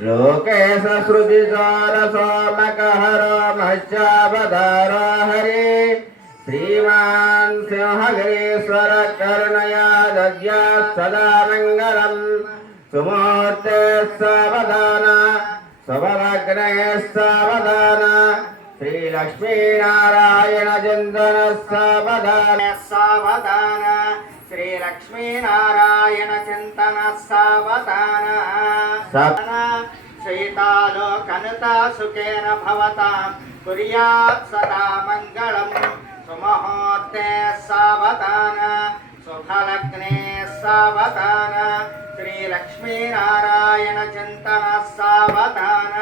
लोकेश श्रुतिसारसोमकहरो मश्चावतारो हरि श्रीमान् सिंहगिरीश्वर करुणया दद्यात् सदा मङ्गलम् सुमूर्ते सावधान स्वभवग्ने सावधान श्रीलक्ष्मीनारायण चिन्तन सावधान सावधान श्रीलक्ष्मीनारायण चिन्तन सावधान शीतालोकनुता सुखेन भवतां कुर्यात् सदा मङ्गलम् सुमुहूर्ते सावधान शुभलग्ने सावधान श्रीलक्ष्मीनारायण चिन्तन सावधान